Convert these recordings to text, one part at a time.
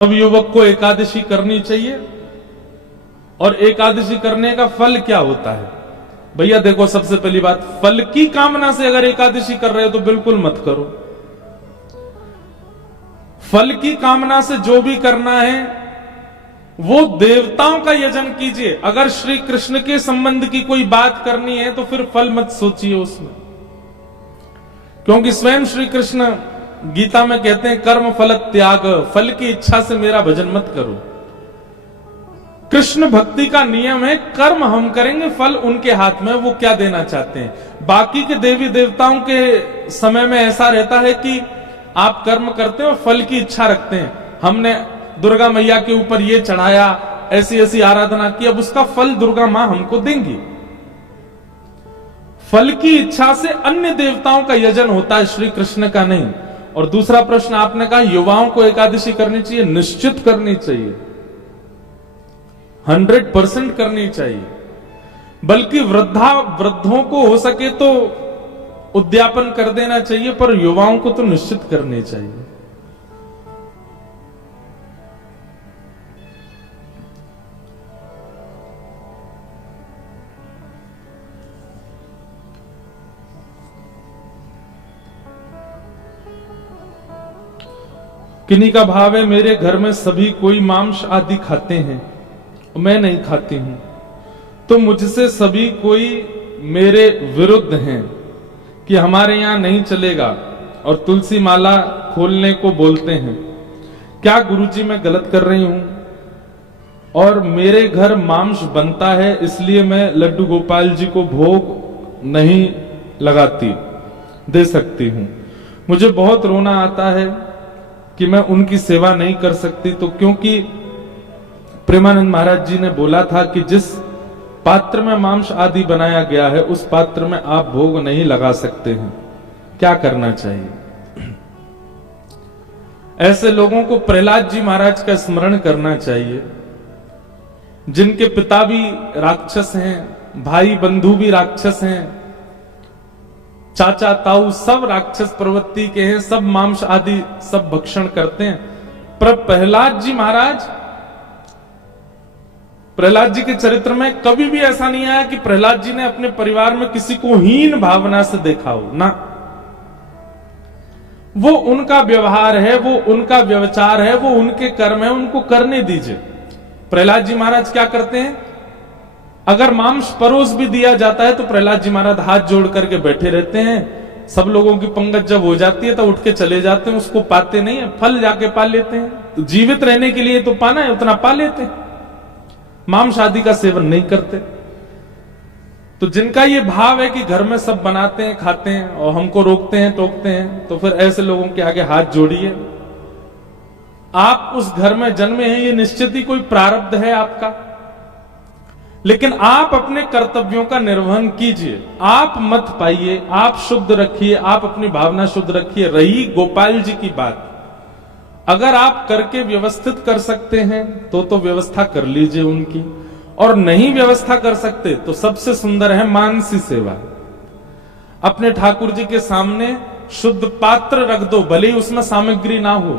सब युवक को एकादशी करनी चाहिए। और एकादशी करने का फल क्या होता है? भैया देखो, सबसे पहली बात, फल की कामना से अगर एकादशी कर रहे हो तो बिल्कुल मत करो। फल की कामना से जो भी करना है वो देवताओं का यजन कीजिए। अगर श्री कृष्ण के संबंध की कोई बात करनी है तो फिर फल मत सोचिए उसमें, क्योंकि स्वयं श्री कृष्ण गीता में कहते हैं कर्म फल त्याग, फल की इच्छा से मेरा भजन मत करो। कृष्ण भक्ति का नियम है कर्म हम करेंगे, फल उनके हाथ में, वो क्या देना चाहते हैं। बाकी के देवी देवताओं के समय में ऐसा रहता है कि आप कर्म करते हो, फल की इच्छा रखते हैं। हमने दुर्गा मैया के ऊपर ये चढ़ाया, ऐसी ऐसी आराधना की, अब उसका फल दुर्गा मां हमको देंगी। फल की इच्छा से अन्य देवताओं का यजन होता है, श्री कृष्ण का नहीं। और दूसरा प्रश्न आपने कहा युवाओं को एकादशी करनी चाहिए। निश्चित करनी चाहिए, 100% करनी चाहिए। बल्कि वृद्धों को हो सके तो उद्यापन कर देना चाहिए, पर युवाओं को तो निश्चित करनी चाहिए। किन्हीं का भाव है, मेरे घर में सभी कोई मांस आदि खाते हैं, मैं नहीं खाती हूं, तो मुझसे सभी कोई मेरे विरुद्ध हैं कि हमारे यहां नहीं चलेगा और तुलसी माला खोलने को बोलते हैं। क्या गुरुजी मैं गलत कर रही हूं? और मेरे घर मांस बनता है, इसलिए मैं लड्डू गोपाल जी को भोग नहीं लगाती, दे सकती हूं। मुझे बहुत रोना आता है कि मैं उनकी सेवा नहीं कर सकती, तो क्योंकि प्रेमानंद महाराज जी ने बोला था कि जिस पात्र में मांस आदि बनाया गया है उस पात्र में आप भोग नहीं लगा सकते हैं। क्या करना चाहिए? ऐसे लोगों को प्रहलाद जी महाराज का स्मरण करना चाहिए, जिनके पिता भी राक्षस हैं, भाई बंधु भी राक्षस हैं, चाचा ताऊ सब राक्षस प्रवृत्ति के हैं, सब मांस आदि सब भक्षण करते हैं। पर प्रहलाद जी के चरित्र में कभी भी ऐसा नहीं आया कि प्रहलाद जी ने अपने परिवार में किसी को हीन भावना से देखा हो ना। वो उनका व्यवहार है, वो उनका व्यवचार है, वो उनके कर्म है, उनको करने दीजिए। प्रहलाद जी महाराज क्या करते हैं, अगर मांस परोस भी दिया जाता है तो प्रहलाद जी महाराज हाथ जोड़ करके बैठे रहते हैं। सब लोगों की पंगत जब हो जाती है तो उठ के चले जाते हैं, उसको पाते नहीं है, फल जाके पा लेते हैं। तो जीवित रहने के लिए तो पाना है, उतना पा लेते हैं, मांस आदि का सेवन नहीं करते। तो जिनका ये भाव है कि घर में सब बनाते हैं, खाते हैं और हमको रोकते हैं, टोकते हैं, तो फिर ऐसे लोगों के आगे हाथ जोड़िए। आप उस घर में जन्मे हैं, ये निश्चित ही कोई प्रारब्ध है आपका, लेकिन आप अपने कर्तव्यों का निर्वहन कीजिए। आप मत पाइए, आप शुद्ध रखिए, आप अपनी भावना शुद्ध रखिए। रही गोपाल जी की बात, अगर आप करके व्यवस्थित कर सकते हैं तो व्यवस्था कर लीजिए उनकी, और नहीं व्यवस्था कर सकते तो सबसे सुंदर है मानसी सेवा। अपने ठाकुर जी के सामने शुद्ध पात्र रख दो, भले ही उसमें सामग्री ना हो,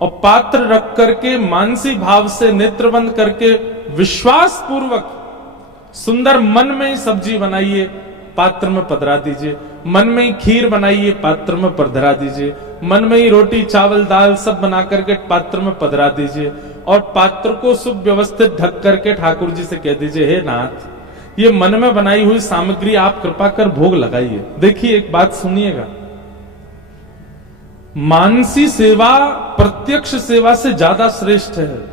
और पात्र रख करके मानसी भाव से नेत्र बंद करके विश्वास पूर्वक सुंदर मन में ही सब्जी बनाइए, पात्र में पधरा दीजिए। मन में ही खीर बनाइए, पात्र में पधरा दीजिए। मन में ही रोटी चावल दाल सब बना करके पात्र में पधरा दीजिए, और पात्र को सुव्यवस्थित ढक करके ठाकुर जी से कह दीजिए, हे नाथ, ये मन में बनाई हुई सामग्री आप कृपा कर भोग लगाइए। देखिए, एक बात सुनिएगा, मानसी सेवा प्रत्यक्ष सेवा से ज्यादा श्रेष्ठ है।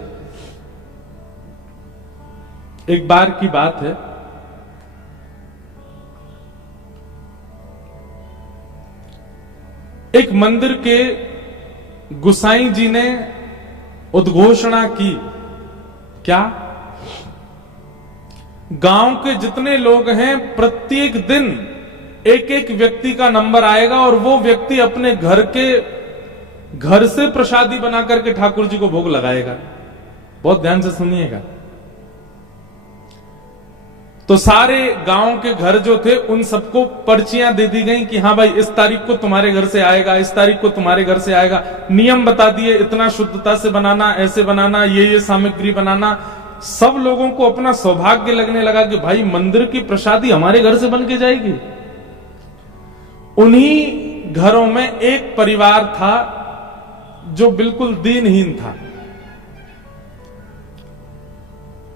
एक बार की बात है, एक मंदिर के गुसाई जी ने उद्घोषणा की, क्या? गांव के जितने लोग हैं प्रत्येक दिन एक एक व्यक्ति का नंबर आएगा, और वो व्यक्ति अपने घर से प्रसादी बना करके ठाकुर जी को भोग लगाएगा। बहुत ध्यान से सुनिएगा। तो सारे गांव के घर जो थे उन सबको पर्चियां दे दी गई कि हाँ भाई इस तारीख को तुम्हारे घर से आएगा, इस तारीख को तुम्हारे घर से आएगा। नियम बता दिए, इतना शुद्धता से बनाना, ऐसे बनाना, ये सामग्री बनाना। सब लोगों को अपना सौभाग्य लगने लगा कि भाई मंदिर की प्रसादी हमारे घर से बन के जाएगी। उन्हीं घरों में एक परिवार था जो बिल्कुल दीनहीन था।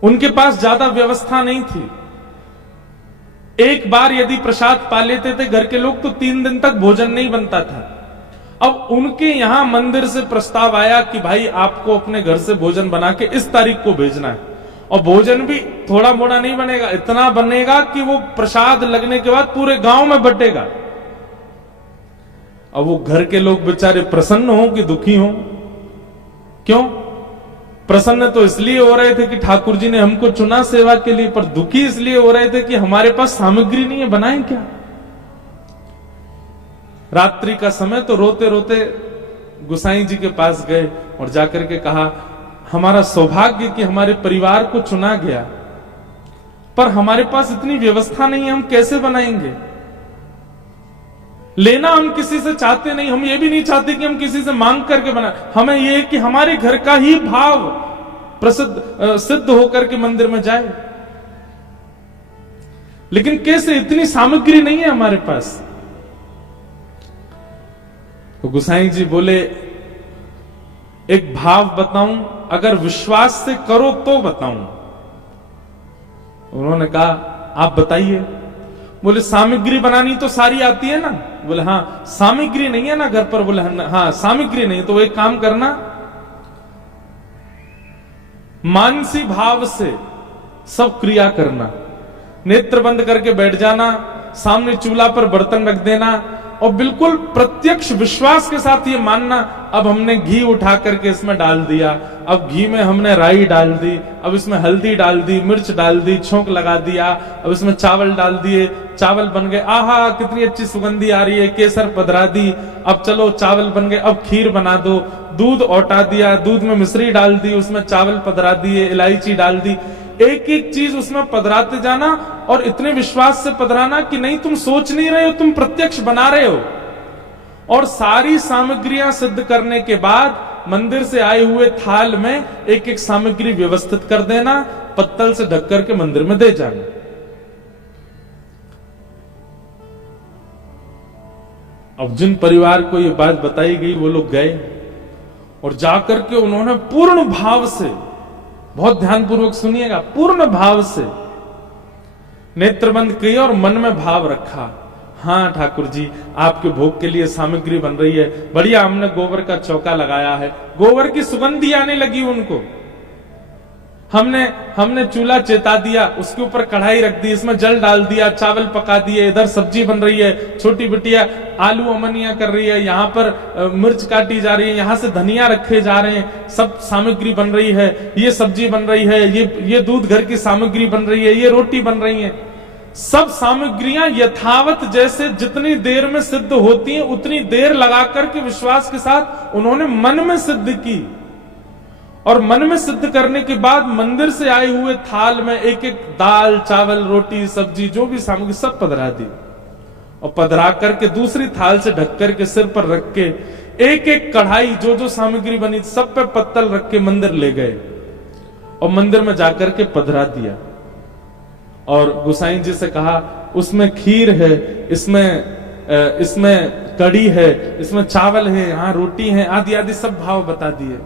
उनके पास ज्यादा व्यवस्था नहीं थी। एक बार यदि प्रसाद पा लेते थे घर के लोग तो 3 दिन तक भोजन नहीं बनता था। अब उनके यहां मंदिर से प्रस्ताव आया कि भाई आपको अपने घर से भोजन बना के इस तारीख को भेजना है, और भोजन भी थोड़ा मोड़ा नहीं बनेगा, इतना बनेगा कि वो प्रसाद लगने के बाद पूरे गांव में बटेगा। अब वो घर के लोग बेचारे प्रसन्न हो कि दुखी हो? क्यों? प्रसन्न तो इसलिए हो रहे थे कि ठाकुर जी ने हमको चुना सेवा के लिए, पर दुखी इसलिए हो रहे थे कि हमारे पास सामग्री नहीं है, बनाएं क्या? रात्रि का समय तो रोते रोते गोसाई जी के पास गए और जाकर के कहा, हमारा सौभाग्य कि हमारे परिवार को चुना गया, पर हमारे पास इतनी व्यवस्था नहीं है, हम कैसे बनाएंगे? लेना हम किसी से चाहते नहीं, हम ये भी नहीं चाहते कि हम किसी से मांग करके बना, हमें ये कि हमारे घर का ही भाव प्रसिद्ध सिद्ध होकर के मंदिर में जाए। लेकिन कैसे? इतनी सामग्री नहीं है हमारे पास। तो गोसाई जी बोले, एक भाव बताऊं, अगर विश्वास से करो तो बताऊं। उन्होंने कहा, आप बताइए। बोले, सामग्री बनानी तो सारी आती है ना? बोले, हाँ। सामग्री नहीं है ना घर पर? बोले, हाँ सामग्री नहीं। तो एक काम करना, मानसी भाव से सब क्रिया करना, नेत्र बंद करके बैठ जाना, सामने चूल्हा पर बर्तन रख देना और बिल्कुल प्रत्यक्ष विश्वास के साथ ये मानना, अब हमने घी उठा करके इसमें डाल दिया, अब घी में हमने राई डाल दी, अब इसमें हल्दी डाल दी, मिर्च डाल दी, छोंक लगा दिया, अब इसमें चावल डाल दिए, चावल बन गए, आहा कितनी अच्छी सुगंधी आ रही है, केसर पधरा दी, अब चलो चावल बन गए, अब खीर बना दो, दूध औटा दिया, दूध में मिश्री डाल दी, उसमें चावल पधरा दिए, इलायची डाल दी, एक एक चीज उसमें पधराते जाना और इतने विश्वास से पधराना कि नहीं तुम सोच नहीं रहे हो, तुम प्रत्यक्ष बना रहे हो। और सारी सामग्रियां सिद्ध करने के बाद मंदिर से आए हुए थाल में एक एक सामग्री व्यवस्थित कर देना, पत्तल से ढक करके मंदिर में दे जाना। अब जिन परिवार को ये बात बताई गई वो लोग गए और जाकर के उन्होंने पूर्ण भाव से, बहुत ध्यानपूर्वक सुनिएगा, पूर्ण भाव से नेत्रबंद किए और मन में भाव रखा, हाँ ठाकुर जी आपके भोग के लिए सामग्री बन रही है, बढ़िया, हमने गोबर का चौका लगाया है, गोबर की सुगंधी आने लगी उनको, हमने चूल्हा चेता दिया, उसके ऊपर कढ़ाई रख दी, इसमें जल डाल दिया, चावल पका दिए, इधर सब्जी बन रही है, छोटी बिटिया आलू अमनिया कर रही है, यहाँ पर मिर्च काटी जा रही है, यहाँ से धनिया रखे जा रहे हैं, सब सामग्री बन रही है, ये सब्जी बन रही है, ये दूध घर की सामग्री बन रही है, ये रोटी बन रही है। सब सामग्रियां यथावत जैसे जितनी देर में सिद्ध होती हैं उतनी देर लगा करके विश्वास के साथ उन्होंने मन में सिद्ध की, और मन में सिद्ध करने के बाद मंदिर से आए हुए थाल में एक एक दाल, चावल, रोटी, सब्जी, जो भी सामग्री सब पधरा दी, और पधरा करके दूसरी थाल से ढक करके सिर पर रख के एक एक कढ़ाई जो जो सामग्री बनी सब पे पत्तल रख के मंदिर ले गए और मंदिर में जाकर के पधरा दिया। और गोसाई जी से कहा, उसमें खीर है, इसमें कड़ी है, इसमें चावल है, यहाँ रोटी है, आदि आदि सब भाव बता दिए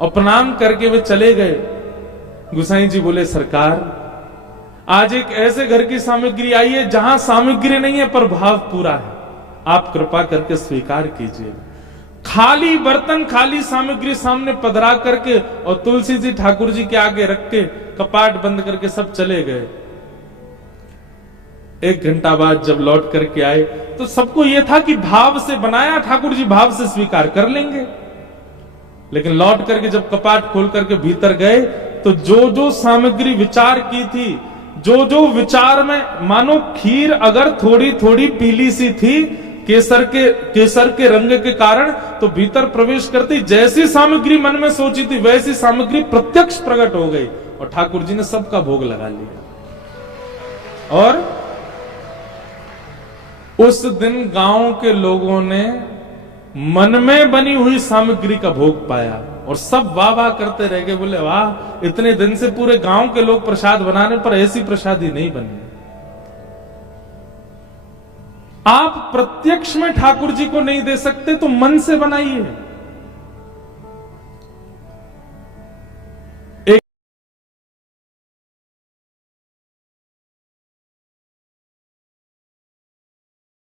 और प्रणाम करके वे चले गए। गोसाई जी बोले, सरकार आज एक ऐसे घर की सामग्री आई है जहां सामग्री नहीं है पर भाव पूरा है, आप कृपा करके स्वीकार कीजिए। खाली बर्तन, खाली सामग्री सामने पधरा करके और तुलसी जी ठाकुर जी के आगे रख के कपाट बंद करके सब चले गए। 1 घंटा बाद जब लौट करके आए तो सबको यह था कि भाव से बनाया, ठाकुर जी भाव से स्वीकार कर लेंगे, लेकिन लौट करके जब कपाट खोल करके भीतर गए तो जो जो सामग्री विचार की थी, जो जो विचार में, मानो खीर अगर थोड़ी थोड़ी पीली सी थी केसर के रंग के कारण, तो भीतर प्रवेश करती जैसी सामग्री मन में सोची थी वैसी सामग्री प्रत्यक्ष प्रकट हो गई और ठाकुर जी ने सबका भोग लगा लिया। और उस दिन गांव के लोगों ने मन में बनी हुई सामग्री का भोग पाया और सब वाह वाह करते रह गए, बोले वाह, इतने दिन से पूरे गांव के लोग प्रसाद बनाने पर ऐसी प्रसादी नहीं बनी। आप प्रत्यक्ष में ठाकुर जी को नहीं दे सकते तो मन से बनाइए।